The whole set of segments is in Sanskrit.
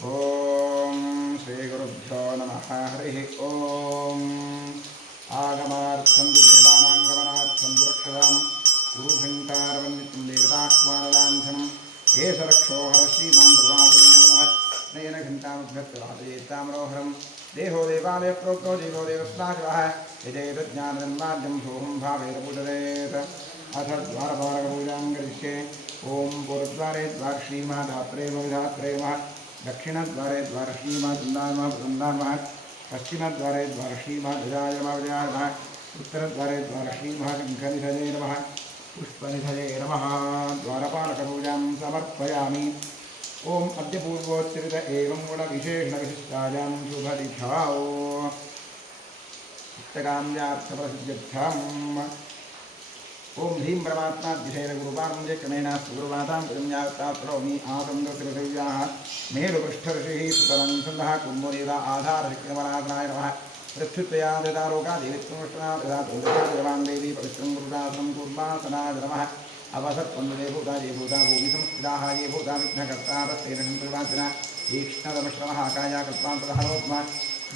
ओम श्री गुरुभ्यो नमः। हरिः ओम। आगमार्थं तु देवानां सुरक्षतां गुरुघण्टारवन्दितं देवताह्वानलाञ्छनम् एष रक्षो हर श्रीमान् दुर्वासुदेवः नयन घण्टामुद्गतवादयेत्तामरोहरं देहो देवालय प्रोक्तो देवो देवस्नाशिवः यजेतज्ञानजन्माद्यं सोऽहं भावेन पूजयेत्। अथ द्वारपालकपूजां करिष्ये। ओम पूर्वद्वारे द्वारश्रीमाधात्रे विधात्रे दक्षिणद्वारे द्वारश्रीमाचन्दानमः प्रसन्नानमः पश्चिमद्वारे द्वारश्रीमाध्वजाय नमः उत्तरद्वारे द्वारश्रीमहाशङ्खनिधये नमः पुष्पनिधये नमः। द्वारपालकपूजां समर्पयामि। ओम अद्य पूर्वोच्चरित एवं गुणविशेषणविशिष्टायां शुभदिशाओ चित्तकाम्यार्थप्रसिद्ध्यर्थम्। ओम ह्रीं परमात्मा दिशेन गुरुपारम्भे क्रमेणास्तु गुरुमातां प्रजन्यावतात्रोमि आसन्दशिरसव्याः मेरुपृष्ठऋषिः सुतलं छन्दः कुम्भोदेवा आधारशक्तिमनाथनाय नमः। प्रत्युत्तया ददारोगा देवीत्वमुष्टना ददातुं देवी पवित्रं गुरुदासं कुर्मासनाय नमः। अवसत्पन्दे भूता ये भूता भूमि संस्थिताः ये भूता विघ्नकर्तारस्तेन संप्रवाचिना तीक्ष्णतमश्रमः काया कल्पान्तरहरोत्मा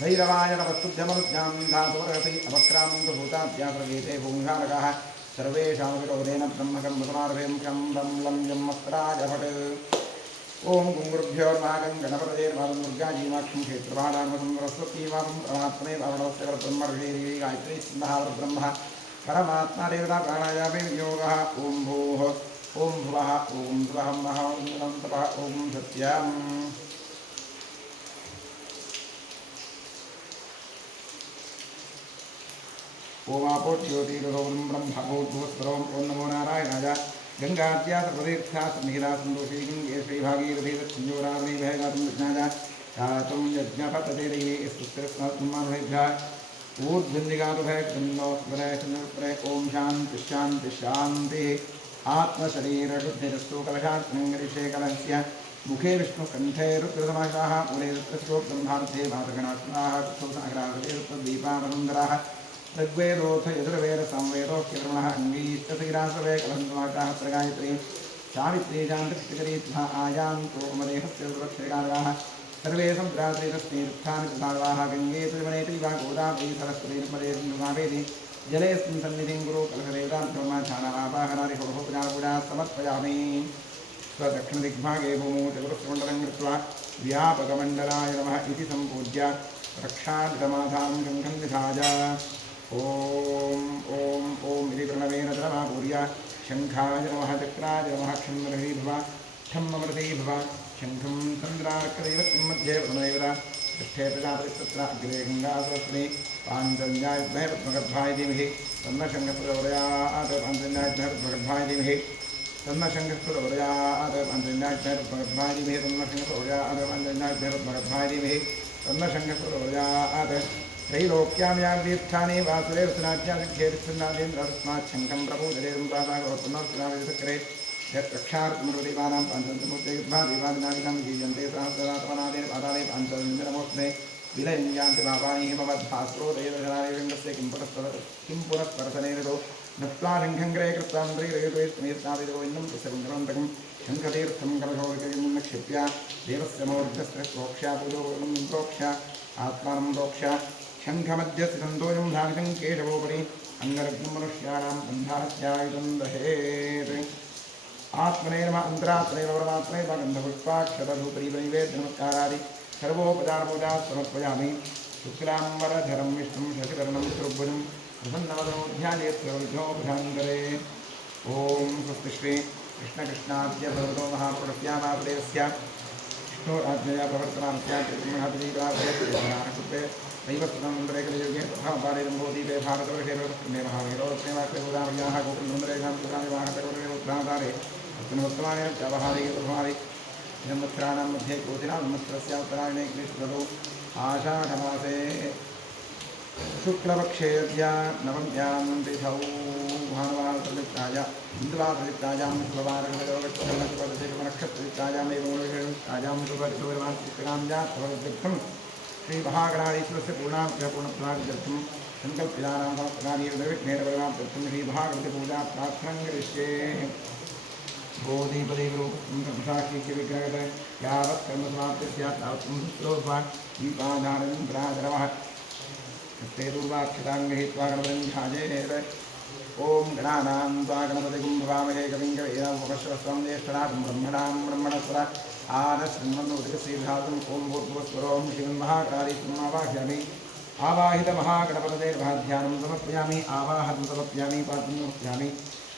भैरवाय नमस्तुभ्यमनुज्ञां धातुवर्हसि अवक्रामन्तु भूताद्याप्रगीते भूमिहारकाः सर्वेषां विरोधेन ब्रह्मकर्मसमारभें खं लं लं जन्मस्त्राजभट। ओम गुरुभ्यो नमः। गणपतये नमः। दुर्गाजीमाक्षं क्षेत्रपालान्वसं सरस्वतीमां परमात्मने वारणस्य परब्रह्मर्षि गायत्री स्मः परब्रह्म परमात्मा देवता प्राणायामे वियोगः। ओम भूः ओम भुवः ओम स्वहं महः ओम तपः ओम सत्यम्। ओमापोज्योतिरोम ब्रह्मभूतभूस्वरोम ओम नमो नारायणाय। गंगाद्या सर्वतीर्था सन्निहिता सन्तोषी गंगे श्रीभागीरथीरथंजोरावली भयगातुं विज्ञाय यातुं यज्ञपतचेरैः स्तुतिरस्मात्मानुभ्यः ऊर्ध्वन्दिगातु भयकृन्नो स्मरय ओम शांति शांति शांति। आत्मशरीरशुद्धिरस्तु कलशात्मङ्गरिषेकलस्य मुखे विष्णुकण्ठे रुद्रसमाशाः मूले रुद्रश्लोक ब्रह्मार्थे भातगणात्माः कुसुमसागराः ऋग्वेदोऽथ यजुर्वेद संवेदो किरणः अङ्गीष्टशिरासवे कलहन्तमाकाः प्रगायत्री सावित्री शान्तिकरी तथा आयान्तो मदेहस्य सुरक्षकाराः सर्वे समुद्रात्रीरस्तीर्थानि प्रसादाः गङ्गे त्रिवनेति वा गोदावरी सरस्वती नर्मदेति जलेऽस्मिन् सन्निधिं गुरु कलशदेवतां ब्रह्माचानावाहनादि पूजा समर्पयामि। स्वदक्षिणदिग्भागे भूमौ चतुर्स्रमण्डलं कृत्वा व्यापकमण्डलाय नमः इति सम्पूज्य रक्षादितमाधानं शङ्खं निधाय ओम ओम ओम इति प्रणवेन धर्मापूर्य शङ्खाय नमः चक्राय नमः क्षन्मरही भव क्षम्ममृती भव शङ्खं चन्द्रार्कदैवतं मध्ये प्रणवेदा पृष्ठे प्रजापतिस्तत्र अग्रे गङ्गासहस्रे पाञ्चन्यायुग्महे पद्मगर्भाय धीमहि तन्नशङ्खप्रचोदयात् पाञ्चन्यायुग्महे पद्मगर्भाय धीमहि तन्नशङ्खप्रचोदयात् पाञ्चन्यायुग्महे पद्मगर्भाय धीमहि तन्नशङ्खप्रचोदयात् पाञ्चन्यायुग्महे पद्मगर्भाय धीमहि तन्नशङ्खप्रचोदयात्। त्रैलोक्यां यान्तीर्थानि वासुदेवसनाध्याखेतिनादेन्द्रस्मात् शङ्खं प्रपूजयेदं प्रासागोत्तमस्नाविचक्रे यत्प्रक्षार्थमृदेवानां पाञ्चन्तमूर्तेयुद्धादिवादिनादिनां गीयन्ते सहस्रदातमनादेन पादाले पाञ्चतन्त्रनमोऽस्मे विलयं यान्ति पापानि हिमवद्भास्रो देवशनादिलिङ्गस्य किं पुरस्परसनेरतो नत्वा शङ्खङ्ग्रे कृत्वा मन्त्रीरयुतोस्मेस्नादितो इन्नं तस्य कुण्डलन्तकं शङ्खतीर्थं कलशोविकं निक्षिप्य देवस्य मूर्धस्य प्रोक्ष्या पूजोपकं प्रोक्ष्य आत्मानं प्रोक्ष्य शङ्खमध्यस्य सन्तोषं धावितं केशवोपरि अङ्गरग्नं मनुष्याणां बन्धास्यायुधं दहेत्। आत्मने नमः। अन्तरात्मने परमात्मने गन्धपुष्पाक्षतधूपरीपरिवेद्यनमस्कारादि सर्वोपचारपूजा समर्पयामि। शुक्लाम्बरधरं विष्णुं शशिवर्णं सुभुजं प्रसन्नवदनो ध्यायेत् सर्वविघ्नोपशान्तये। ओम स्वस्ति श्री कृष्णकृष्णाद्य भगवतो महापुरुषस्यामादेवस्य विष्णोराज्ञया प्रवर्तमानस्याकृते नैवस्वतन्त्रेकलयुगे तथा पारेदम्भोदीपे भारतवर्षे रोदस्कृते महावीरोरत्नेवाक्यभूतामय्याः गोकुलसुन्दरेशान्तुकानिवाहकरोत्तारे उत्तमोत्तमानेन व्यवहारिकप्रभारि संवत्सराणां मध्ये कोटिनां संवत्सरस्य उत्तरायणे क्लिष्टतौ आषाढमासे शुक्लपक्षे अद्य नवम्यां तिथौ भानुवासरयुक्ताय हिन्दुवासरयुक्तायां शुभवारकनक्षत्रयुक्तायां एवं शुभवार्षिकां श्रीमहागणाधीश्वरस्य पूर्णत्वादित्यर्थं सङ्कल्पितानां समस्तकार्यं निर्विघ्नेन परिणामार्थं श्रीमहागणपतिपूजा प्रार्थनां करिष्ये। बोधिपदेवरूपसाक्षी विग्रहते यावत् कर्म समाप्ति स्यात् तावत् पुंसोऽस्मान् दीपाधारणं ते दुर्वाक्षिताङ्गं हित्वा गणपतिं ध्यायेत् ओम गणानां त्वा गणपतिं भवामहे कविं कवीनामुपश्रवस्तं ज्येष्ठराजं ब्रह्मणां ब्रह्मणस्पदा आनश्रन्मन्नोदकसीर्धातुम् ओम भूर्भुवस्वरों श्रीमन्महाकाली समावाह्यामि आवाहितमहागणपतये ध्यानं समर्पयामि आवाहनं समर्पयामि पात्रं समर्पयामि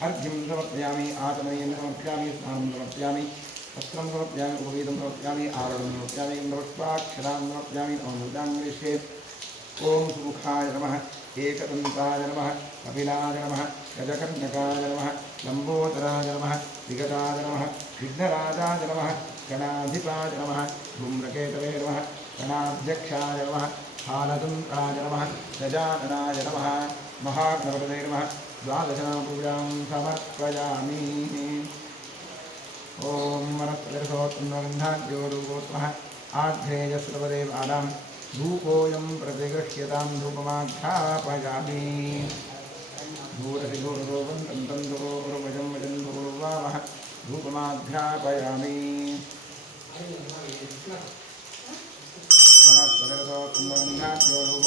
अर्घ्यं समर्पयामि आचमनीयं समर्पयामि स्नानं समर्पयामि वस्त्रं समर्पयामि उपवीतं समर्पयामि आरणं समर्पयामि नमस्वाक्षरां समर्पयामि अमृताङ्गेशे ओम सुमुखाय नमः एकदन्ताय नमः कपिलाय नमः गजकर्णकाय नमः लम्बोदराय नमः विगताय नमः विघ्नराजाय नमः गणाधिपाय नमः धूम्रकेतवे नमः गणाध्यक्षाय नमः हालतुन्द्राय नमः गजाननाय नमः महागणपतये नमः द्वादशपूजां समर्पयामि ओम वनस्पतिरसोत्तमगन्धाद्योरुगोत्मः आध्रेयस्रवदेवानां धूपोऽयं प्रतिगृह्यतां धूपमाख्यापयामि धूरसि धूररोपं तं धूरोर्वजं वजं धूर्वामः धूपमाध्यापयामि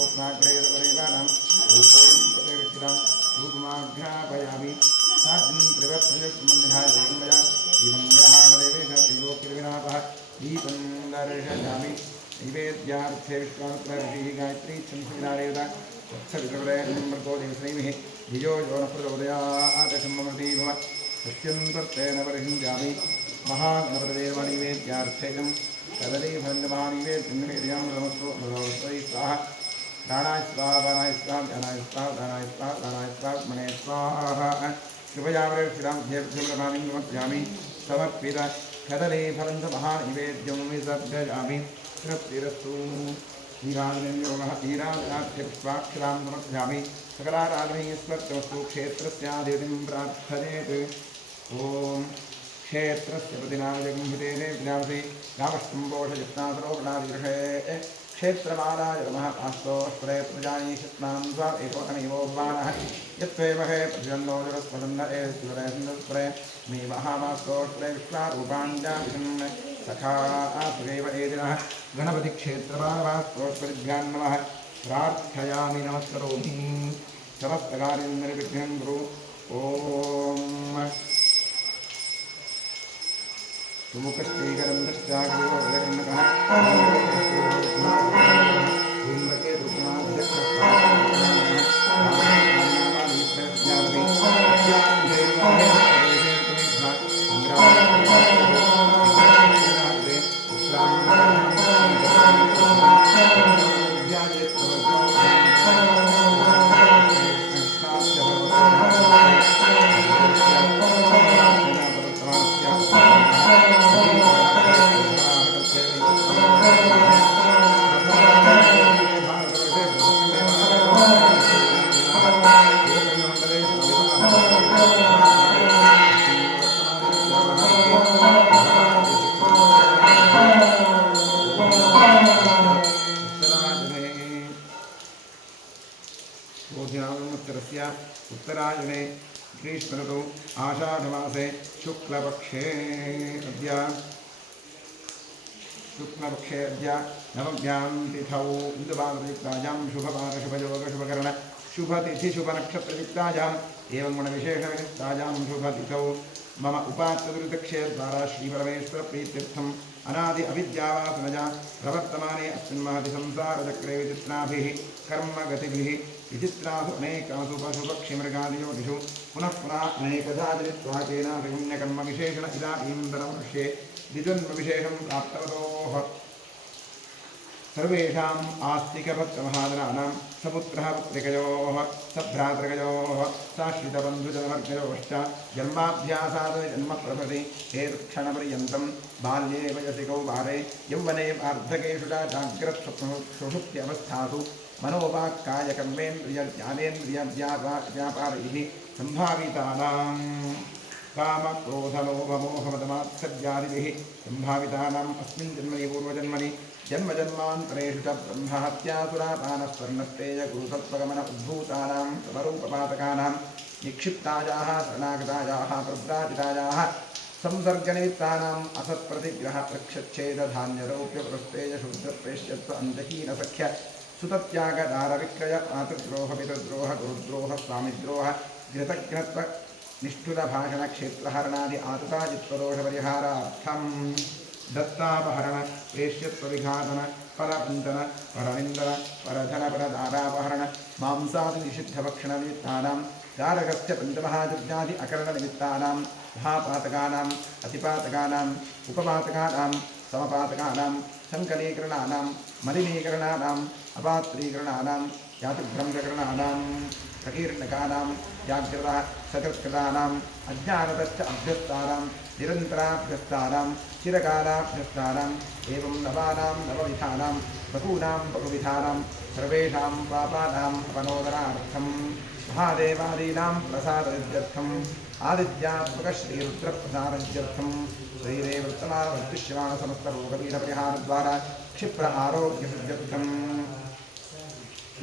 वनस्पतिरसोत्तमगन्धाद्योरुगोत्माग्रेयस्रवदेवानां धूपोऽयं प्रतिगृह्यतां धूपमाध्यापयामि साध्यं त्रिवत्सयुक्तमन्यथा योगमया दीपङ्ग्रहाणदेवेश त्रिलोक्यविनापः दीपं दर्शयामि नैवेद्यार्थे विश्वामित्र ऋषिः गायत्री संस्कृतिनारेवता वत्सविक्रमृतो देवश्रीमिः धियो यो न प्रचोदयात् सम्मतीभव सत्यं तत्तेन परिषिञ्चामि महागणपतये नैवेद्यार्थेयं कदलीफलमहानैवेद्यं नमस्तो भगवत्यै स्वाहा प्राणाय स्वाहा प्राणाय स्वाहा ध्यानाय स्वाहा दानाय स्वाहा दानाय स्वाहा मणे स्वाहा कृपया श्रीराम देवब्रह्माणि समर्पयामि समर्पित कदलीफलं च महानैवेद्यं विसर्जयामि तृप्तिरस्तु हीराजनयोगः हीराजनाथ्यपुष्पाक्षरां समर्पयामि सकलाराधनैस्वर्तमस्तु क्षेत्रस्याधिपतिं प्रार्थयेत् ॐ क्षेत्रस्य प्रतिनायकं हितेने विनाशे रामस्तम्भोषयत्नासरोपणादिगृहे क्षेत्रमालाय नमः आस्तोस्परे प्रजानि शत्नां स्वा एकोनमेवो भवानः यत्त्वेमहे प्रतिजन्नो जगत्पदन्न एस्परे मे महामास्तोस्परे विश्वारूपाञ्जाविषन् सखा सुरेव एदिनः गणपतिक्षेत्रमावास्तोस्परिभ्यां नमः प्रार्थयामि नमस्करोमि समस्तकार्यं निर्विघ्नं कुरु ॐ सुमुखश्रीकरन्दश्चाग्रयोगकर्णकः धूम्रके उत्तरायणे ग्रीष्मऋतौ आषाढमासे शुक्लपक्षे अद्य नवम्यां तिथौ इन्दुवादयुक्तायां शुभपादशुभयोगशुभकर्ण शुभतिथिशुभनक्षत्रयुक्तायाम् एवं गुणविशेषयुक्तायां शुभतिथौ मम उपात्तदुरितक्षेद्वारा श्रीपरमेश्वरप्रीत्यर्थम् अनादि अविद्यावासनजा प्रवर्तमाने अस्मिन् महति संसारचक्रे विचित्राभिः कर्मगतिभिः विचित्रासु अनेकासु पशुपक्षिमृगादियोनिषु पुनः पुनः अनेकधा जनित्वा केनापि पुण्यकर्मविशेषण इदानीन्तरवर्षे द्विजन्मविशेषं प्राप्तवतोः सर्वेषाम् आस्तिकभक्तमहाजनानां सपुत्रः पुत्रिकयोः सभ्रातृकयोः साश्रितबन्धुजनवर्गयोश्च जन्माभ्यासात् जन्मप्रभृति एतत्क्षणपर्यन्तं बाल्ये वयसि कौमारे यौवने वार्धकेषु च जाग्रत्सुषुप्त्यवस्थासु मनोवाक्कायकर्मेन्द्रियज्ञानेन्द्रियव्यापारैः सम्भावितानां कामक्रोधलोभमोहमदमात्सर्यादिभिः सम्भावितानाम् अस्मिन् जन्मनि पूर्वजन्मनि जन्मजन्मान्तरेषु च ब्रह्महत्यासुरापानस्वर्णस्तेय गुरुसत्त्वगमन उद्भूतानां समरूपपातकानां निक्षिप्तायाः शरणागतायाः प्रव्राजितायाः संसर्गनिमित्तानाम् असत्प्रतिग्रह प्रक्षच्छेदधान्यरौप्यप्रस्तेज शुद्धप्रेष्यत्व अन्तहीनसख्य सुतत्यागदारविक्रय मातृद्रोह पितृद्रोह गुरुद्रोह स्वामिद्रोह घृतघ्नत्व निष्ठुलभाषणक्षेत्रहरणादि आतताजित्वदोषपरिहारार्थं दत्तापहरण प्रेष्यत्वविघातन परबन्धन परनिन्दन परधनपरदारापहरण मांसादिनिषिद्धभक्षणनिमित्तानां कारकस्य पञ्चमहायज्ञादि अकरणनिमित्तानां महापातकानाम् अतिपातकानाम् उपपातकानां समपातकानां संकलीकरणानां मलिनीकरणानाम् अपात्रीकरणानां यातिभ्रंशकरणानां प्रकीर्णकानां जाग्रतः सकृत्कृतानाम् अज्ञानतश्च अभ्यस्तानां निरन्तराभ्यस्तानां चिरकालाभ्यस्तानाम् एवं नवानां नवविधानां बहूनां बहुविधानां सर्वेषां पापानाम् अपनोदनार्थं महादेवादीनां प्रसादसिद्ध्यर्थम् आदित्यात्मकश्रीरुद्रप्रसादसिद्ध्यर्थं शरीरे वर्तमानवर्तिष्यमाणसमस्तरोगपीठपरिहारद्वारा क्षिप्र आरोग्यसिद्ध्यर्थम्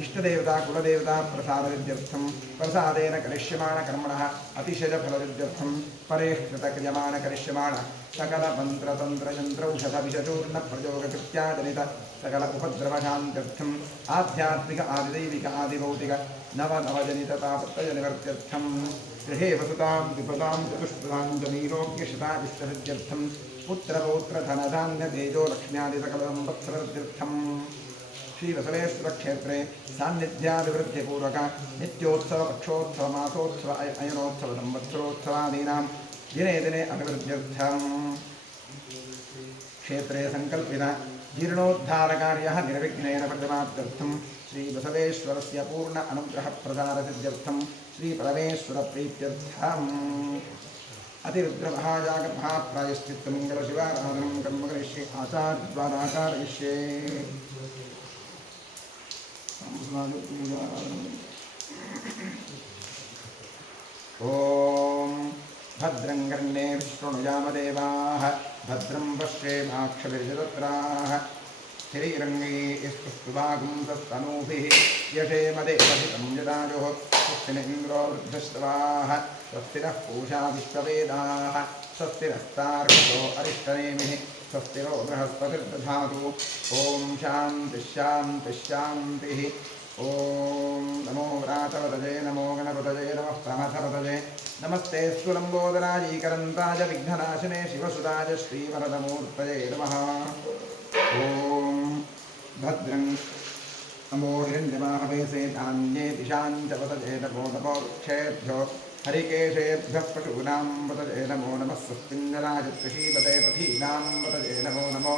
इष्टदेवता कुलदेवता प्रसादसिद्ध्यर्थं प्रसादेन करिष्यमाणकर्मणः अतिशयफलसिद्ध्यर्थं परेष्कृतक्रियमाणकरिष्यमाण सकलमन्त्रतन्त्रयन्त्रौषधविषचूर्णप्रयोगकृत्याजनित सकल उपद्रवशान्त्यर्थम् आध्यात्मिक आदिदैविक आदिभौतिक नवनवजनिततापत्रयनिवर्त्यर्थं गृहे वसतां विपदां चतुष्पदां जनीरोग्यशतादिष्टसिद्ध्यर्थं पुत्रपौत्रधनधान्यतेजो लक्ष्म्यादिसकलसंवत्सरसिद्ध्यर्थम् श्री बसवेश्वरक्षेत्रे सान्निध्याभिवृद्धिपूर्वक नित्योत्सव पक्षोत्सव मासोत्सव अयनोत्सव संवत्सरोत्सवादीनां दिने दिने अभिवृद्ध्यर्थं क्षेत्रे संकल्पित जीर्णोद्धारकार्यः निर्विघ्नेन प्रतिमाप्त्यर्थं श्री बसवेश्वरस्य पूर्ण अनुग्रहप्रसादसिद्ध्यर्थं श्री परमेश्वरप्रीत्यर्थम् अतिरुद्रमहायागमहाप्रायश्चित्तमङ्गलशिवाराधनं कर्म करिष्ये आचार्यद्वारा कारयिष्ये ओम भद्रं कर्णेर्शृणुयामदेवाः भद्रं पश्येमाक्षभिर्जत्राः स्थिरैरङ्गैस्तुष्टुवागुंसस्तनूभिः यशेमदेवहितं यदायुः स्वस्ति न इन्द्रो वृद्धश्रवाः स्वस्ति नः पूषा विश्ववेदाः स्वस्ति नस्तार्क्ष्यो अरिष्टनेमिः स्वस्ति नो बृहस्पतिर्दधातु ॐ शान्तिः शान्तिः शान्तिः ॐ नमो व्रातवतजे नमो गणपतये नमः प्रमथपतये नमस्ते स्थूलम्बोदराजीकरन्ताय विघ्ननाशिने शिवसुताय श्रीवरदमूर्तये नमः ॐ भद्रं नमो हिरण्यमाहवेसेतान्ये दिशां च पतये नमो नमो वृक्षेभ्यो हरिकेशेभ्यः पशूनां पतये नमो नमः स्वस्तिञ्जराय कृषीपते पथीनां पतये नमो नमो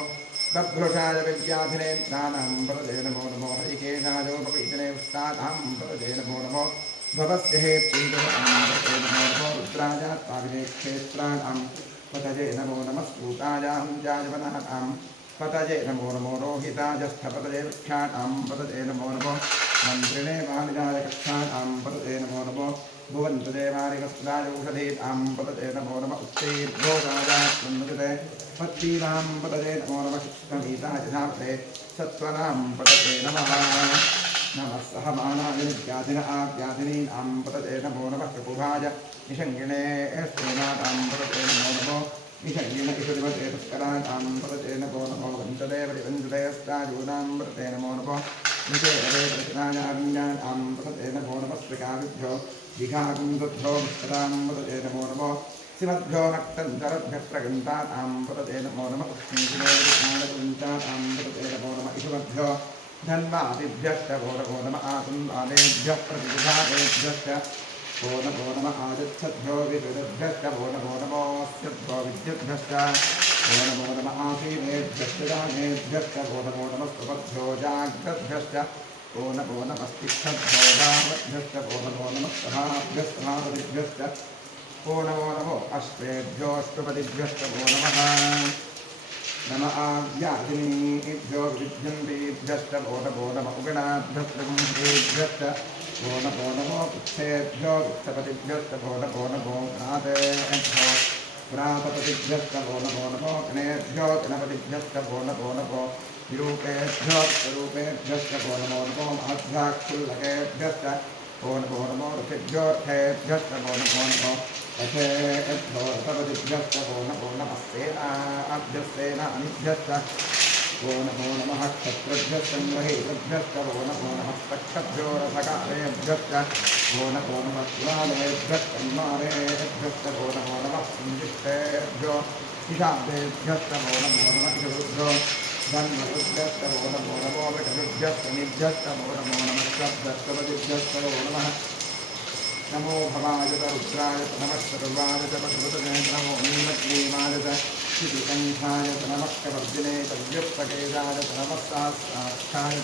बभ्रुषाय विद्याधिनेत्राणां पतये नमो नमो हरिकेशायोपवीजने उष्टानां पतये नमो नमो भवस्य हेत्रीगतां पतये नमो नमो रुद्राजात्पाविने क्षेत्राणां पतये नमो नमः सूतायां जायवनानां पतये नमो नमो रोहिताजस्थपतये वृक्षाणां पतये नमो नमो मन्त्रिणे वालिदाय कक्षाणां पतये नमो नमो भुवन्तदेवारिवस्त्राय औषधीनां पतये नमो नमः उत्तैर्भोगाजात्मन्नुजते पत्नीनां पतये नमो नमः कृष्णगीताजधात्रे सत्त्वनां पतये नमः नमः सहमानाय नित्याधिन आद्याधिनीनां पतये नमो नमः प्रभुभाय निषङ्गिणे स्त्रीणां पतये नमो नमो निषङ्गिण इषुदिवते पुष्कराणां पतये नमो नमो वञ्चदे परिवञ्चदयस्तायूनां पतये नमो नमो निषेदे प्रतिनायारण्यानां पतये नमो नमः स्त्रिकाभिभ्यो विघाकुन्दुभ्यो पुष्करां पतये नमो नमो शिवभ्यो नक्तन्तरभ्यः प्रगन्तानां पतये नमो नमः उष्णीशिवेदिकालकुञ्चानां पतये नमो नमः इषुमभ्यो धन्वादिभ्यश्च वो नमः आसुन्दानेभ्यः प्रतिविधानेभ्यश्च वो नमः आदिच्छद्भ्यो विद्युद्भ्यश्च वो नमोऽस्यद्भ्यो विद्युद्भ्यश्च वो नमः आसीनेभ्यश्च जानेभ्यश्च वो नमः स्तुपद्भ्यो जाग्रद्भ्यश्च वो नमस्तिष्ठद्भ्यो दामद्भ्यश्च वो नमः सभाभ्यस्तभापतिभ्यश्च वो नमो अश्वेभ्योऽष्टपतिभ्यश्च वो नमः नमः आव्याधिनीभ्यो विद्यन्तेभ्यश्च वो नमः उगणाभ्यस्त्रिगुंसेभ्यश्च वो नमो पुच्छेभ्यो वित्तपतिभ्यश्च वो नमो घ्रातेभ्यो व्रातपतिभ्यश्च वो नमो गणेभ्यो गणपतिभ्यश्च वो नमो विरूपेभ्यो स्वरूपेभ्यश्च वो नमो आध्याक्षुल्लकेभ्यश्च वो नमो ऋषिभ्योऽर्थेभ्यश्च वो नमो यथेभ्यो रथपतिभ्यश्च वो नमस्तेनाभ्यस्तेन अनिभ्यश्च वो नमो नमः क्षत्रभ्यश्च महेभ्यश्च वो नमो नमः पक्षभ्यो रथकारेभ्यश्च वो नमो नमः कुलालेभ्यश्च मारेभ्यश्च वो नमो नमः संजिष्टेभ्यो ईशादेभ्यश्च वो नमो नमः ईशभ्यो धन्वभ्यश्च वो नमो नमो विषभ्यश्च निभ्यश्च वो नमो नमः शब्दश्चपतिभ्यश्च वो नमः नमो भवाय रुद्राय नमः सर्वाय पशुपतये नमो नीलग्रीवाय शितिकण्ठाय नमः कवर्जिने तव्यप्तकेशाय नमः सहस्राक्षाय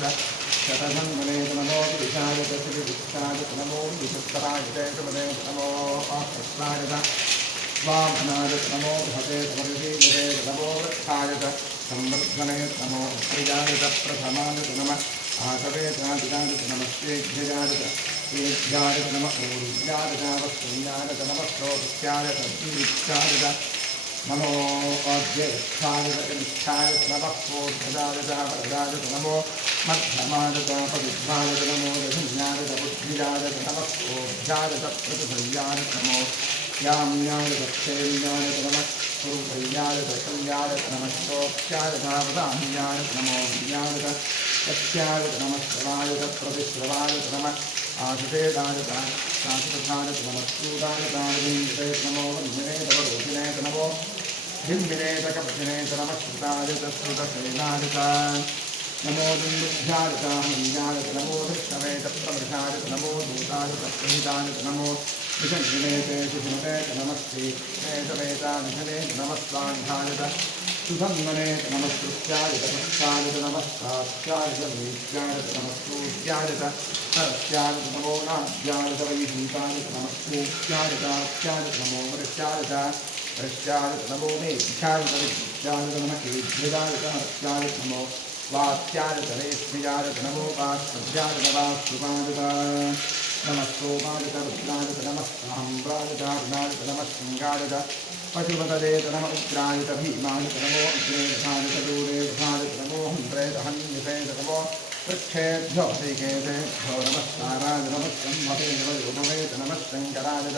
शतधन्वने नमो विशाय श्रीविशाय नमो विशुद्धराय जयकमदे नमो कृष्णाय स्वामनाय नमो भते तमर्षीमते नमो वृक्षाय संवर्धने नमो प्रियाय प्रथमाय नमः आसवेतादिनाय नमस्तेभ्ययाय तेभ्याय नमः ऊर्जाय वस्तुयाय नमः श्रोत्याय तद्वीक्षाय नमो अध्यक्षाय कनिष्ठाय नमः पूर्वजाय वरदाय नमो मध्यमाय पवित्राय नमो दशन्याय बुद्धियाय नमः ऊर्जाय प्रतिभयाय नमो याम्याय दक्षेण्याय नमः पूर्वयाय कल्याय नमः श्रोत्याय वदान्याय नमो विज्ञाय सत्याय नमः श्रवाय प्रतिश्रवाय नमः आशुषेदाय शाश्वताय नमः सूदाय तारविन्दे नमो वन्दिने तव रोहिणे नमो बिम्बिने कपचिने नमः श्रुताय श्रुतसेनाय नमो दुन्दुभ्याय मञ्जाय नमो विष्णवे तप्रमृषाय नमो दूताय तत्सहिताय नमो विषन्विने ते सुषुमते नमस्ते वेदवेदानिधने नमः स्वाध्याय सुधन्वने नमस्तुत्याय तपस्याय नमस्तात्याय वीत्याय नमस्तूत्याय सरस्याय नमो नाद्याय वैभूताय नमस्तूत्याय तात्याय नमो वृत्याय वृत्याय नमो मेघ्याय विद्याय नमः केभ्यदाय हत्याय नमो वात्याय तरेभ्याय नमो वास्तव्याय नमः नमः सोमाय रुद्राय नमः साम्राय नमः सिंहाय पशुपतये नमः उग्राय भीमाय नमो अग्रेधाय दूरेधाय नमो हन्त्रेदहन्यसे नमो वृक्षेभ्यो दिकेभ्यो नमस्काराय नमः ब्रह्मवे नमः नमः शङ्कराय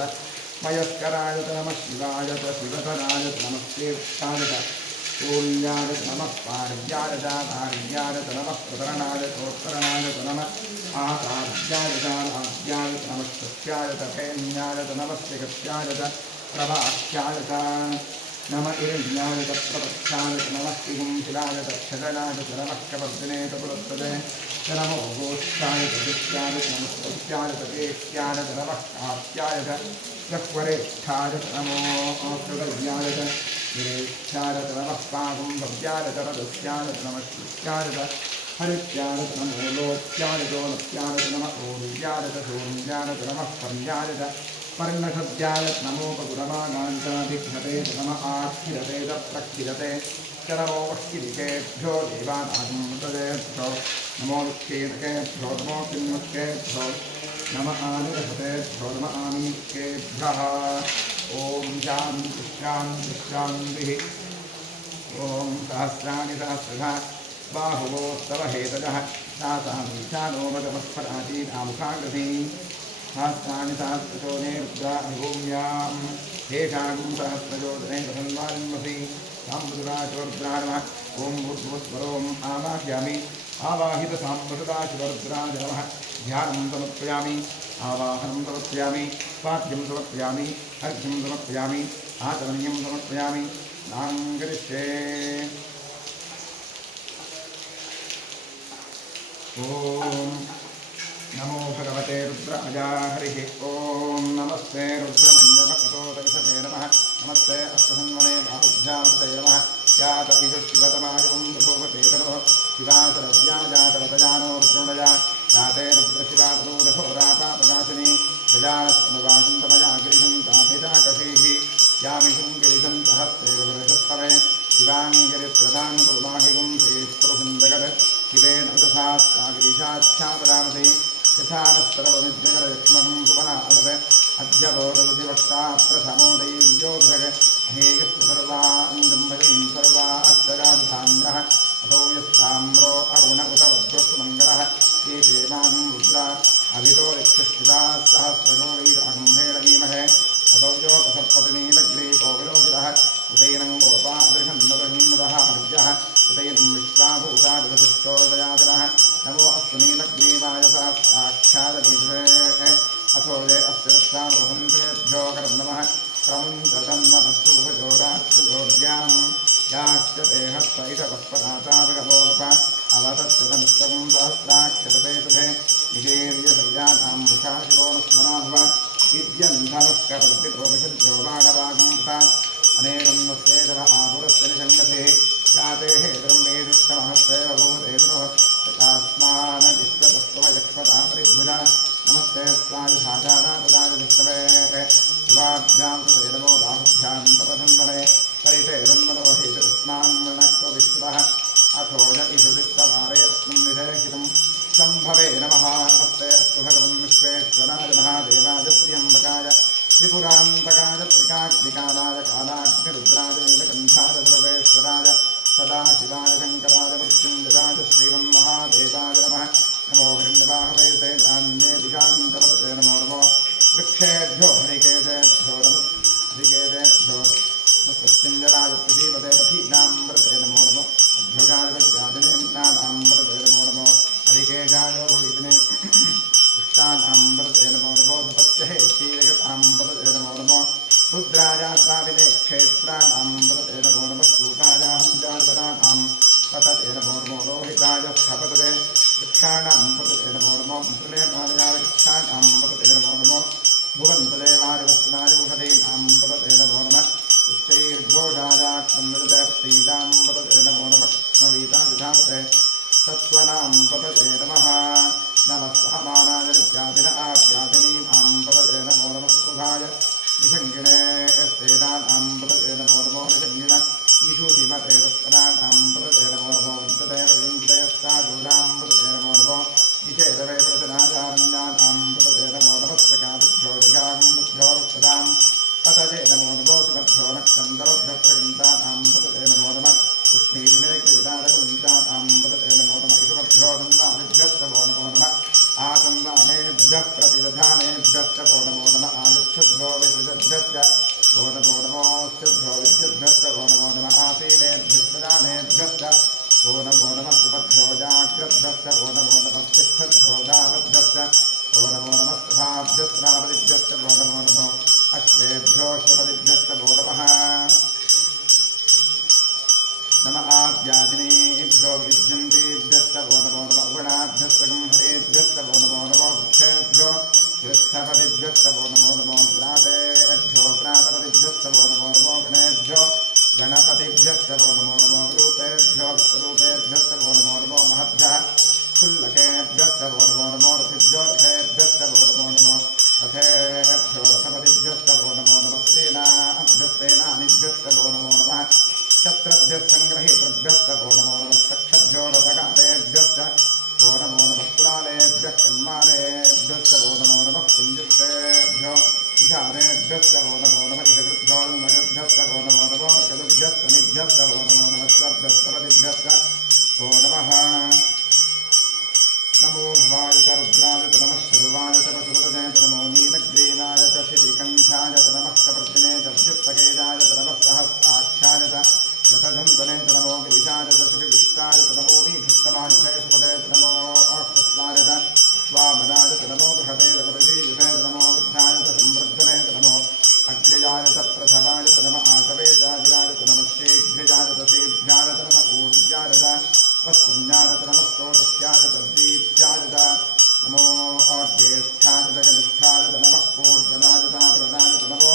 मयस्कराय नमः शिवाय शिवतराय नमस्तेक्षाय सूर्याय नमः पार्याय भार्याय नमः प्रतरणाय तोत्तरणाय नमः आकार्याय आद्याय नमः सत्याय तथेन्याय नमस्ते प्रभाख्याय नम इन्द्रियाय प्रपक्षाय नमः शिलाय तक्षदनाय नमः कवर्धिने तपुरत्तदे नमो गोष्ठाय तदित्याय नमस्त्याय तदेत्याय नमः कार्त्याय जह्वरेष्ठाय नमो कृतज्ञाय गिरेष्ठाय नमः पागं भव्याय रदस्याय नमः श्रुत्याय हरित्याय नमो लोत्याय दोलत्याय नमः ऊर्जाय शून्याय नमः पर्याय पर्णशब्द्याय नमोपगुरमानान्ताभिघ्नते नमः आखिरते प्रक्षिरते च नमो वष्किरिकेभ्यो देवानागुंसदेभ्यो नमो विक्षेदकेभ्यो नमो किन्मुखेभ्यो नम आनिरसतेभ्यो नम आमीकेभ्यः ॐ शान्ति शान्ति शान्तिः ॐ सहस्राणि सहस्रधा बाहुवोस्तव हेतजः तासामीशानो वदमस्फटाचीनामुखाग्रधी सहस्राणि सहस्रचोदने रुद्राभिभूम्यां येषां सहस्रचोदने प्रसन्वान्मसि साम्बुराचोरुद्राणमः ॐ भूर्भुवस्वरोम् आवाहयामि आवाहितसाम्बुदाशिवरुद्राय नमः ध्यानं समर्पयामि आवाहनं समर्पयामि पाद्यं समर्पयामि अर्घ्यं समर्पयामि आचमनीयं समर्पयामि दानं करिष्ये ॐ नमो भगवते रुद्राय हरिः ॐ नमस्ते रुद्रमञ्जमकटोदविषते नमः नमस्ते अस्तहन्वने बाहुभ्यामृते नमः यात विदुशिवतमागमं प्रभोवते तनोः शिवासरव्या जातवतजानो रुद्रुणया याते रुद्रशिवातनूरघोरापापनाशिनी यजानस्तमवासन्तमया गिरिशन्ताभिजाकशीः यामिषुं गिरिशन्तहस्ते रुद्रशस्तवे शिवाङ्गिरित्रदां कुर्माहिगुं श्रीस्पुरुषन्दगत् शिवेन उदसात्कागिरीशाख्यापदामसे यथा नस्तरवमिद्यगरयक्ष्मं सुपनासते अध्यबोधबुद्धिवक्ता प्रथमो दैव्योऽभिषग हेयस्तु सर्वाङ्गम्भजं सर्वा अष्टगाधान्यः असौ यस्ताम्रो अरुण उत वद्वस्सुमङ्गलः एते मां रुद्रा अभितो यक्षस्थिताः सहस्रशो वैरागम्भेण ईमहे असौ सर्पतिनीलग्रीवो विलोहितः उतैनं गोपादृषन्नदहिन्नदः अर्जः उतैनं विश्वाभूतादिवसिष्ठोदयातिनः नमो अश्वनीलग्रीवाय साक्षादनीधे अथो ये अस्य वत्सामोहन्तेभ्यो करं नमः प्रमुञ्चतन्मनस्तु भुजोराश्चोर्यां याश्च ते हस्तैषवस्पदाताभिगमोप अवतत्यतनुस्तगं सहस्राक्षरते सुधे निजीर्यसर्यानां मुखा शिवो न स्मराभव विद्यन्धनुष्कप्रतिप्रोविशद्यो बाणवागुंसा अनेकं नस्येदव आपुरस्य निषङ्गते याते हेतुर्मेधुष्टमहस्तेव भूतेतुः तस्मान् विश्वतस्त्वयक्ष्मता परिभुजा नमस्ते स्वायुधाजानापदाय शुभाभ्यां तते नमो बाहुभ्यां तपधन्वने परिचेदन्मनो हेतुस्नान् मृणक्व विश्वतः अथो य इषुदिष्टवारे अस्मिन् निधेहितं शम्भवे नमः नमस्ते अस्तु भगवन् विश्वेश्वराय महादेवाय त्र्यम्बकाय त्रिपुरान्तकाय त्रिकाग्निकालाय कालाग्निरुद्राय नीलकण्ठाय सर्वेश्वराय सदाशिवाय शङ्कराय मृत्युञ्जयाय श्रीमन्महादेवाय नमः नमो हिरण्यबाहवे चैतान्ये दिशान्तपतये नमो नमो वृक्षेभ्यो हरिकेशेभ्यो हरिकेशेभ्यो मृत्युञ्जयाय पृथीपते पथीनाम्रते नमो नमो अभ्योगाय विद्यादिनेम्नाम्रते नमो नमो हरिकेशाय भवितने पुष्टानाम्रते नमो नमो धपस्य हेत्येजगताम्रते नमो नमो रुद्रायात्राविने क्षेत्राणाम्रते नमो नमः स्तूतायाहञ्जातनानां पतते नमो नमो रोहिताय स्थपतते वृक्षाणां पतते नमो नमो मृलेमायाय वृक्षाणां पतते नमो नमो भुवन्तदेवादिवस्तुनाय ऊषधीनां पतते नमो नमः उच्चैर्घोषायाक्रम्यते प्रीतां पतते नमो नमः कृष्णवीतायुधावते सत्त्वनां पतते नमः नमः सहमानाय नित्यादिन आव्याधिनीनां पतते नमो नमः सुभाय निषङ्गिणे स्तेनानां पतते नमो नमो निषङ्गिण ईशुधिमते तत्कराणां पतते नमो नमो विद्यदेव विन्दयस्ताजूनां पतते नमो नमो निषेदवे प्रसनाचारण्यानां पतते नमो नमः प्रकादिभ्यो दिगाङ्भ्यो सदां पतते नमो नमो सुमभ्यो नक्षन्तरभ्यो प्रगन्तानां पतते नमो नमः उष्णीर्लेखितारकुञ्चानां पतते नमो नमः इषुमभ्यो दन्वादिभ्यश्च वो नमो नमः आतन्वामेभ्यः प्रतिदधानेभ्यश्च वो नमो नमः आयुच्छद्भ्यो विसृजद्भ्यश्च वो नमो नमोऽस्यद्भ्यो विद्युद्भ्यश्च वो नमो नमः आसीनेभ्यश्च वो नमो नमः सुपद्भ्यो जाग्रद्भ्यश्च वो नमो नमः तिष्ठद्भ्यो धावद्भ्यश्च वो नमो नमः सभाभ्यस्त्रावदिभ्यश्च वो नमो नमः अश्वेभ्योऽश्वपदिभ्यश्च वो नमः नमः आद्यादिनेभ्यो विद्यन्तेभ्यश्च वो नमो नमः गुणाभ्यश्च गंहरेभ्यश्च वो नमो नमो वृक्षेभ्यो वृक्षपदिभ्यश्च वो नमो नमो व्रातेभ्यो व्रातपदिभ्यश्च वो नमो नमो गणेभ्यो गणपतिभ्यश्च वो नमो नमो विरूपेभ्यो विश्वरूपेभ्यश्च वो नमो नमो महद्भ्यः खुल्लकेभ्यश्च वो नमो नमो रथिभ्यो रथेभ्यश्च वो नमो नमो रथेभ्यो रथपतिभ्यश्च वो नमो नमः सेनाभ्यस्तेनानिभ्यश्च वो नमो नमः शत्रभ्यः सङ्ग्रहीतृभ्यश्च वो नमो नमः सक्षभ्यो रथकालेभ्यश्च वो नमो नमः कुलालेभ्यः कन्मालेभ्यश्च वो नमो नमः कुञ्जिष्टेभ्यो विषादेभ्यश्च वो नमो नमः इषकृभ्यो नगभ्यश्च वो नमो नमो गदुभ्यश्च निभ्यश्च वो नमो नमः स्वभ्यश्च वो नमः नमो भवाय च रुद्राय च नमः शर्वाय च पशुपतये च नमो नीलग्रीवाय च श्रीकण्ठाय च नमः कपर्दिने च व्युत्तकेदाय च नमः सहस्राख्याय च शतधन्वने च नमो गिरिशाय च सुखविष्टाय च नमो मीघुस्तमाय सुपदे च नमो अक्षस्लाय च स्वामनाय च नमो बृहते च प्रतिशीयुषे च नमो वृद्धाय च संवृद्धने च नमो अग्रजाय च प्रथमाय च नमः आसवे च गिराय च नमः शीघ्रजाय च शीभ्याय च नमः ऊर्जाय च वस्तुन्याय च नमः स्तोत्रस्याय च दीप्त्याय च नमो ज्येष्ठाय च कनिष्ठाय च नमः पूर्वजाय च प्रदाय च नमो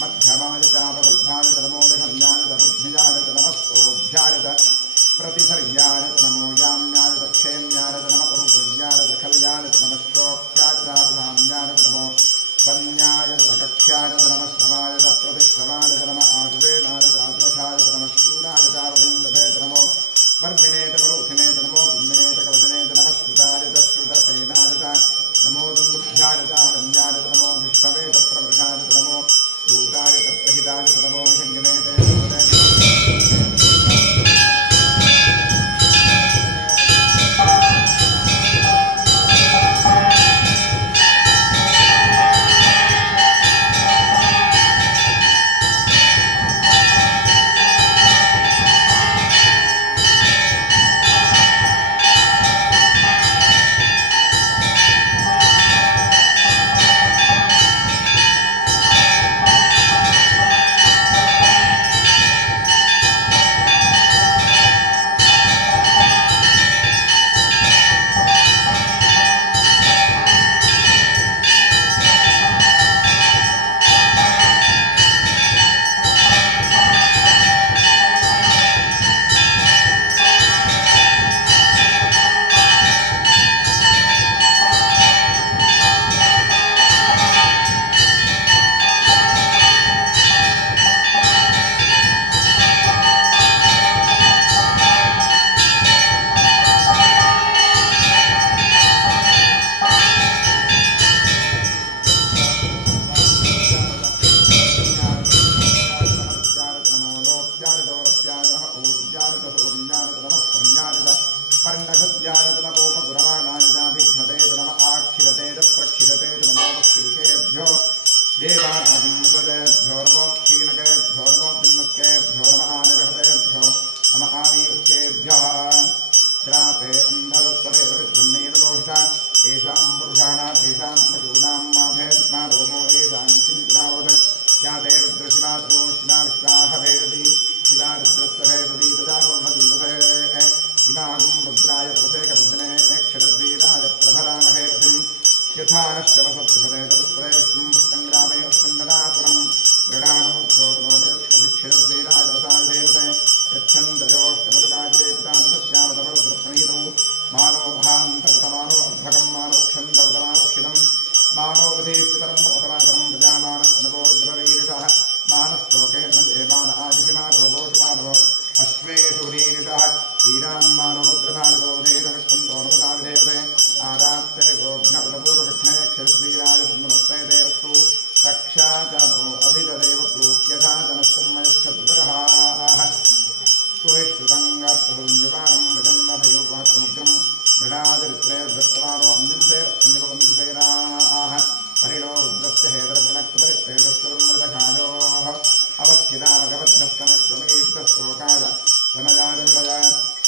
मध्यमाय च प्रबुद्धाय च नमो निहन्याय च बुद्धिजाय च नमः पूज्याय तनमोपगुरवाणायजाभिघ्नते तनम आक्षिरते च प्रक्षिरते तनमोपक्षिरिकेभ्यो देवानागुंसतेभ्यो नमो क्षीणकेभ्यो नमो बिन्नकेभ्यो नम आनिर्हतेभ्यो नम आनीर्केभ्यः श्रापे अन्धरस्वरे ब्रह्मेणलोहिता येषां पुरुषाणां येषां पशूनां माभेत्मा रोमो येषां चिन्तनावत् या ते रुद्रशिवात्रो शिवा विश्वाह भेदति शिवा रुद्रस्य भेदति तदा रोमधीमते इमागुं रुद्राय तपसे कपद्ने क्षरद्वीराय प्रभरामहे पतिं यथा नश्यवसत्युपदे तपस्वरे विष्णुं पुष्टङ्ग्रामे अस्मिन्नदातरं गृणानोत्तोर्णोमेक्षरद्वीराय तपसाविधेवते यच्छन्दयोष्टमरुगाजिदेवतातस्यामतपरुद्रप्रणीतौ मानो भान्तवतमानो अर्धकं मानो क्षन्दवतमानो क्षिदं मानो वधेष्टकरं मोतमातरं प्रजामानस्तनवो रुद्ररीरिषः मानस्तोकेन देवान आयुषिमानो घोषमानो अश्वेशुरीरिषः वीरान्मानो रुद्रभावितो वधेरविष्टन्तो नमसाविधेवते आरात्ते गोघ्नपदपूर्वकृष्णे क्षरद्वीराय सुन्दमस्ते ते अस्तु रक्षा च नो अभिददेव प्रोक्यथा जनस्तन्मयच्छद्वरः सुहिष्टुरङ्गत्वरुञ्जवानं विजन्मभयोपात्मुग्रं मृडाचरित्रे दृष्टवानो अन्यन्ते अन्यवन्दुसेनाः परिणो रुद्रस्य हेतरवृणक्तपरिप्रेतस्वरुन्मृतखायोः अवस्थितामगबद्धस्तमस्वमेभ्यस्तोकाय धनजाजण्डया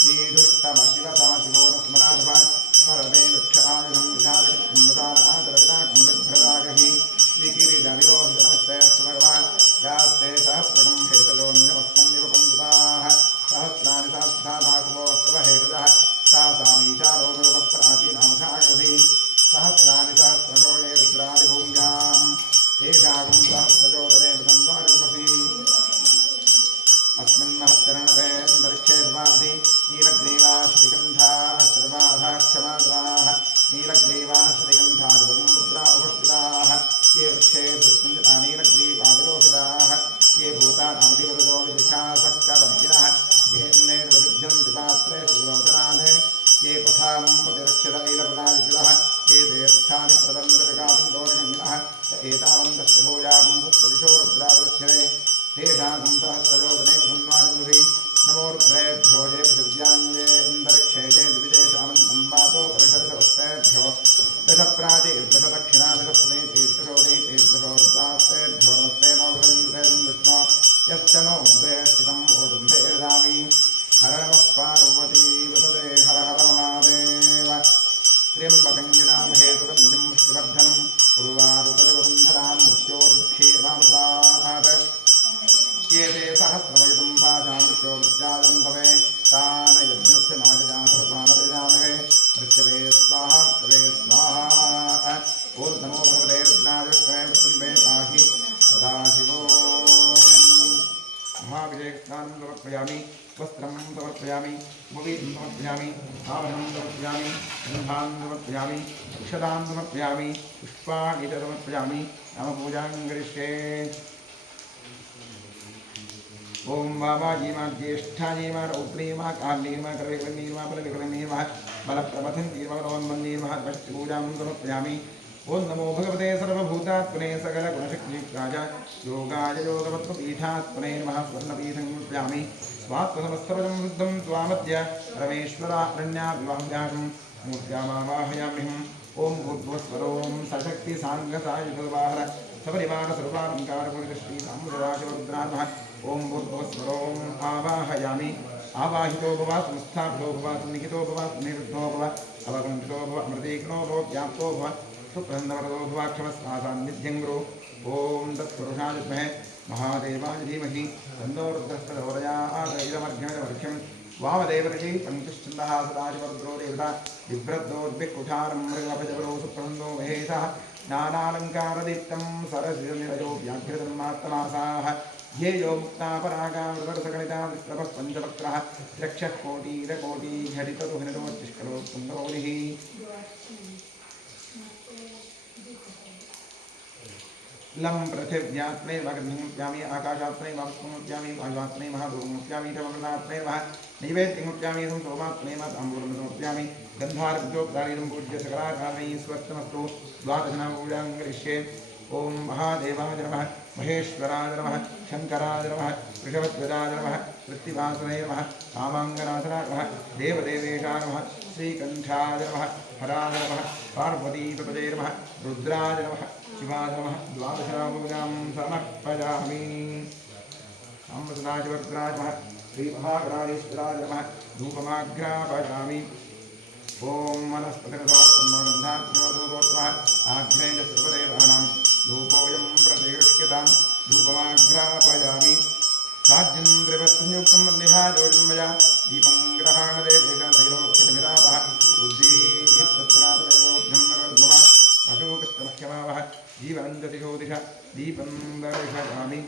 नीधुष्टमशिवतमशिवो न स्मराधव स्मरते वृक्षायुधं विधारकृत्युम्बतान आदरविनाकं विभ्रदागहि विकिरीटविलोहितनमस्ते अस्तु भगवान् यास्ते सहस्रकं हेतयोऽन्यमस्मन्निव पन्दुताः सहस्राणि सहस्राधाकुभोस्तव हेतुजः तासामीशारो प्राचीनामुखागधि सहस्राणि सहस्रशोणे रुद्रादिभूम्याम् एषागुं सहस्रजोदने मृतन्द्वारिमसि अस्मिन् महच्चरणते अन्तरिक्षे सर्वाधि नीलग्रीवाश्रिगन्धाः सर्वाधः क्षमाद्राः नीलग्रीवाः श्रीगन्धादिवं रुद्रा उपस्थिताः ये वृक्षे सुस्मिन्दिता नीलग्रीवाविलोहिताः ये भूतानामधिवरदो विशिखासक्तपद्यिनः ये अन्यैर्विविध्यन्ति पात्रे सुलोचनाथे ये पथां प्रतिरक्षित ऐलपदादिपिलः ये तीर्थानि प्रदन्तविकाबन्धोनिहिमिनः एतावन्तस्य भूयागुं सत्सदिशो रुद्रावृक्षरे तेषागुं सहस्रजोदने धन्वारिन्दुहि नमो रुद्रेभ्यो ये पृथिव्याञ्जेन्दरिक्षे ये द्विजेशामन्तं वातो परिषदवस्तेभ्यो दशप्राचीर्दशदक्षिणा दशप्रणीतीर्थशोदीतीर्थशो रुद्रास्तेभ्यो नमस्ते नो भगवन्तेदं विष्णो यश्च नो उग्रे स्थितं वोदुम्भे ददामि हर नमः पार्वती वदते हर हर महादेव त्र्यम्बकं यजामहे सुगन्धिं पुष्टिवर्धनं उर्वारुकविवरुन्धरां मृत्योर्मुक्षीर्मामृतात् येते सहस्रमयुतं पाशां मृत्योर्मुख्याजं तवे तान् यज्ञस्य नाशजातरसानपरिजामहे मृत्यवे स्वाहा तवे स्वाहा ॐ नमो भगवते रुद्राय विष्णवे मृत्युञ्जये पाहि सदाशिवो महाविजयस्नानं समर्पयामि वस्त्रं समर्पयामि मुवीं समर्पयामि आभरणं समर्पयामि गन्धान् समर्पयामि औषधान् समर्पयामि पुष्पाणि च समर्पयामि नाम पूजां करिष्ये ॐ वामाजीमा ज्येष्ठाजीमा रौद्रीमा कालीमा करेवन्नीर्मा बलविकरणीर्मा बलप्रमथिन्तीर्मा रोन्मन्नीर्मा पूजां समर्पयामि ॐ नमो भगवते सर्वभूतात्मने सकलगुणशक्तियुक्ताय योगाय योगवत्त्वपीठात्मने नमः स्वर्णपीठं समर्पयामि स्वात्मसमस्तवजं शुद्धं त्वामद्य परमेश्वरारण्याभिवाह्याहं मूर्त्यामावाहयाम्यहम् ॐ भूर्भुवस्वरों सशक्तिसाङ्गसायुधवाहर सपरिवारसर्वालङ्कारपूरितश्रीसाम्बुदराशिवरुद्रानः ॐ भूर्भुवस्वरों आवाहयामि आवाहितो भव संस्थापितो भव सन्निहितो भव निरुद्धो भव अवगुण्ठितो भव अमृतीक्नो भव व्याप्तो भव सुप्रसन्नवरदो भव क्षमस्वासान्निध्यं गुरु ॐ तत्पुरुषाय विद्महे महादेवाय धीमहि तन्नो रुद्रः प्रचोदयात् इदमर्घ्यमिदमर्घ्यं वामदेवऋषि पङ्क्तिश्चन्दः सदाशिवरुद्रो देवता बिभ्रद्दोर्भिक्कुठारं मृगभजवरो सुप्रसन्नो महेशः नानालङ्कारदीप्तं सरसिजनिरजो व्याघ्रधर्मात्तमासाः ध्येयो मुक्तापरागावृतरसगणिता विप्लवः पञ्चवक्त्रः रक्षः कोटिरकोटिघटितदुहिनरोच्चिष्करोत्तुङ्गौलिः लं पृथिव्यात्मे वग्निमुप्यामि आकाशात्मे वायुमुप्यामि वायुवात्मे महाभूमुप्यामि तमनात्मे वः नैवेद्यमुप्यामि सोमात्मे ताम्बूलमुप्यामि गन्धार्घ्योपचारिणं पूज्य सकलाकारैः स्वस्तमस्तु द्वादशनाम पूजां करिष्ये ॐ महादेवाय नमः महेश्वराय नमः शंकराय नमः वृषभध्वजाय नमः वृत्तिवासने नमः कामाङ्गनाथनाय नमः देवदेवेशाय नमः श्रीकण्ठाय नमः हराय नमः पार्वतीपदये नमः रुद्राय नमः शिवाय नमः द्वादशापूजां समर्पयामि अमृतनाशिवरुद्राय नमः श्रीमहागणाधीश्वराय नमः धूपमाघ्रापयामि ओम वनस्पतिर्धोत्तमगन्धाग्नोधूपोत्तमः आघ्रेय सर्वदेवानां धूपोऽयं प्रतिगृह्यतां धूपमाघ्रापयामि साध्यन्द्रिवत्संयुक्तं वह्निहाजोषं मया दीपं ग्रहाणदेवेशनैरोक्यमिरापः बुद्धिस्तस्नातनैरोग्यं नगर्भवः अशोकस्तमह्यमावः जीवनन्दतिशोदिश दीपं दर्शयामि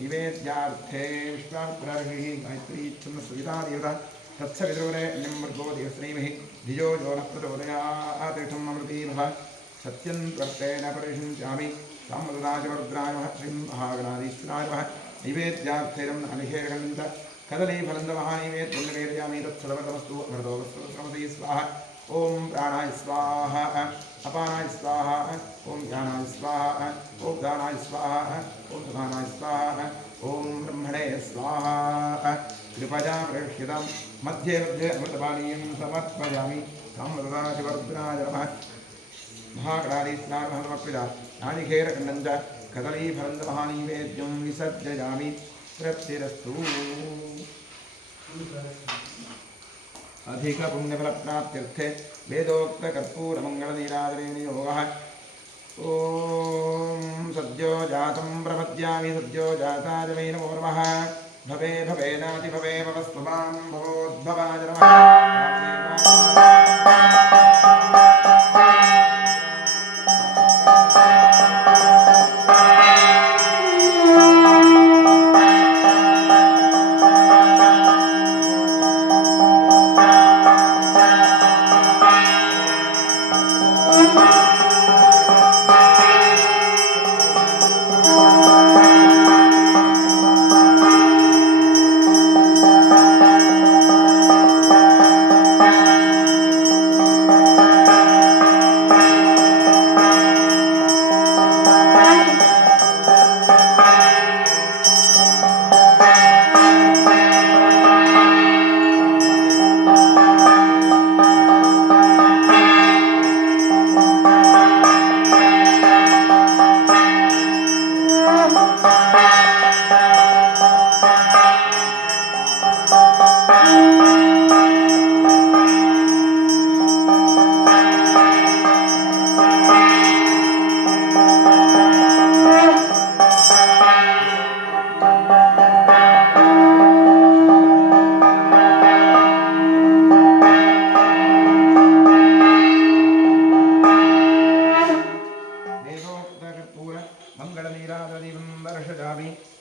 निवेद्यार्थे विश्वात्मर्षिः गायत्री छन्दस्सविता देवता तत्सवितुरेण्यं मृगो देवस्नेमिः धियो यो न प्रचोदयात्थिठम् अमृतीभः सत्यं त्वर्तेन परिषिञ्चामि साम्बुदाचरुद्राय नमः श्रीमहागणाधीश्वराय नमः नैवेद्यार्थेरं अनिषेकण्ड कदलीफलन्दमहानैवेद्यं निवेदयामि तत्सर्वतमस्तु अमृतोऽस्तु श्रमसी स्वाहा ओम प्राणाय स्वाहा अपानाय स्वाहा ओम ज्ञानाय स्वाहा ओम दानाय स्वाहा ओम समानाय स्वाहा ओम ब्रह्मणे स्वाहा कृपया प्रेक्ष्यतां मध्ये मध्ये अमृतपानीयं समर्पयामि साम्प्रदाशिवरुद्राय नमः महागणाधीश्वराय नमः समर्पयामि नारिकेलखण्डं च कदलीफलन्दमहानैवेद्यं विसर्जयामि तृप्तिरस्तु अधिक पुण्यफलप्राप्त्यर्थे वेदोक्तकर्पूरमङ्गलनीराजनेन योगः ॐ सद्यो जातं प्रपद्यामि सद्यो जाताय मे नमो नमः भवे भवेनाति भवे भवस्वमां भवोद्भवाय नमः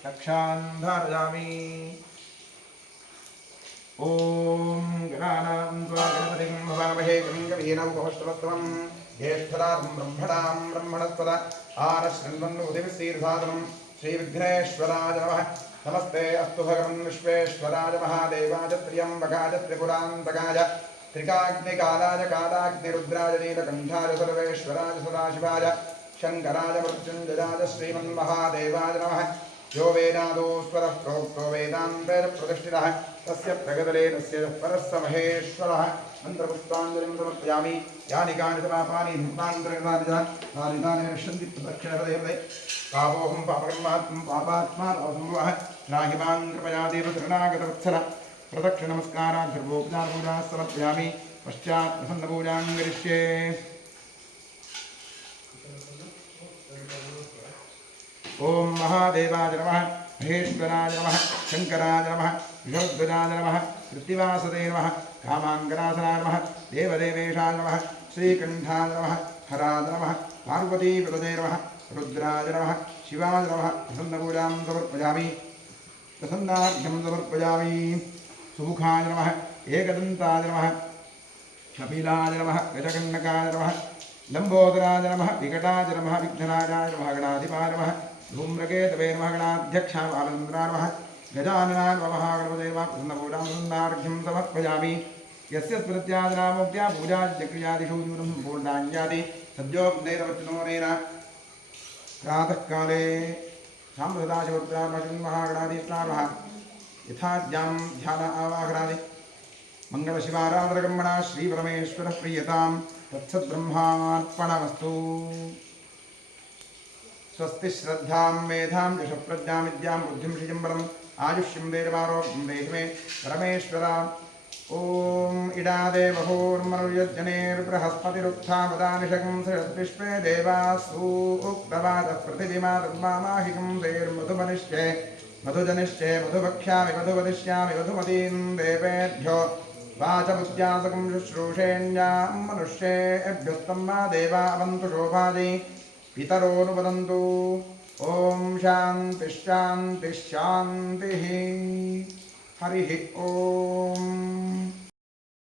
रक्षान्धारयामि ओम गणानां त्वा गणपतिं भवामहे गङ्गवीरमुपमश्रवत्वं ज्येष्ठराजं ब्रह्मणां ब्रह्मणस्पदा आनश्रन्वन्नुदिविस्तीर्धातनं श्रीविघ्नेश्वराय नमः नमस्ते अस्तु भगवन् विश्वेश्वराय महादेवाय त्र्यम्बकाय त्रिपुरान्तकाय त्रिकाग्निकालाय कालाग्निरुद्राय नीलकण्ठाय सर्वेश्वराय सदाशिवाय शङ्कराय मृत्युञ्जयाय श्रीमन्महादेवाय नमः यो वेदादो स्वरः प्रोक्तो वेदान्तेन प्रतिष्ठितः तस्य प्रगतले तस्य परस्य महेश्वरः मन्त्रपुष्पाञ्जलिं समर्पयामि यानि कानि च पापानि निपान्तरणानि च नानि नश्यन्ति प्रदक्षिणपदे पापोऽहं पापकर्मात्मं पापात्मा पापसम्भवः त्राहि मां कृपया देव शरणागतवत्सल प्रदक्षिणनमस्काराभ्यर्भोपचारपूजाः समर्पयामि पश्चात् प्रसन्नपूजां करिष्ये ओम महादेवाय नमः महेश्वराय नमः शंकराय नमः विष्णुध्वजाय नमः कृत्तिवासते नमः कामाङ्गनाथनाय नमः देवदेवेशाय नमः श्रीकण्ठाय नमः हराय नमः पार्वतीपदये नमः रुद्राय नमः शिवाय नमः प्रसन्नपूजां समर्पयामि प्रसन्नार्घ्यं समर्पयामि सुमुखाय नमः एकदन्ताय नमः कपिलाय नमः गजकर्णकाय नमः लंबोदराय नमः विकटाय नमः विघ्नराजाय नमः गणाधिपाय नमः धूम्रकेतवे नमः गणाध्यक्षाय आनन्दाय नमः गजाननाय नमः गणपते नमः प्रसन्नपूजां प्रसन्नार्घ्यं समर्पयामि यस्य स्मृत्यादिनामोक्त्या पूजादिक्रियादिषु न्यूनं पूर्णाञ्जाति सद्योग्नैरवचनोनेन प्रातःकाले साम्प्रदाशिवरुद्रार्महागणाधीष्णार्मः यथाज्ञां ध्यान आवाहनादि मंगलशिवाराधनकर्मणा श्रीपरमेश्वरः प्रीयतां तत्सद्ब्रह्मार्पणमस्तु। स्वस्ति श्रद्धां मेधां यशप्रज्ञां विद्यां बुद्धिं श्रियं बलम् आयुष्यं देवारोग्यं देहि मे परमेश्वर। ॐ इडादेवहोर्मनुर्यजनेर्बृहस्पतिरुत्थामदानिषगं श्रीरद्विश्वे देवासु उक्तवादः पृथिवीमातर्मामाहिकं देर्मधुमनिष्ये मधुजनिष्ये मधुभक्ष्यामि मधुवदिष्यामि मधुमतीं देवेभ्यो वाचमुद्यासकं शुश्रूषेण्यां मनुष्येभ्योत्तम वा देवा अवन्तु शोभादि पितरोऽनुवदन्तु। ॐ शान्तिः शान्तिः शान्तिः। हरिः ॐ।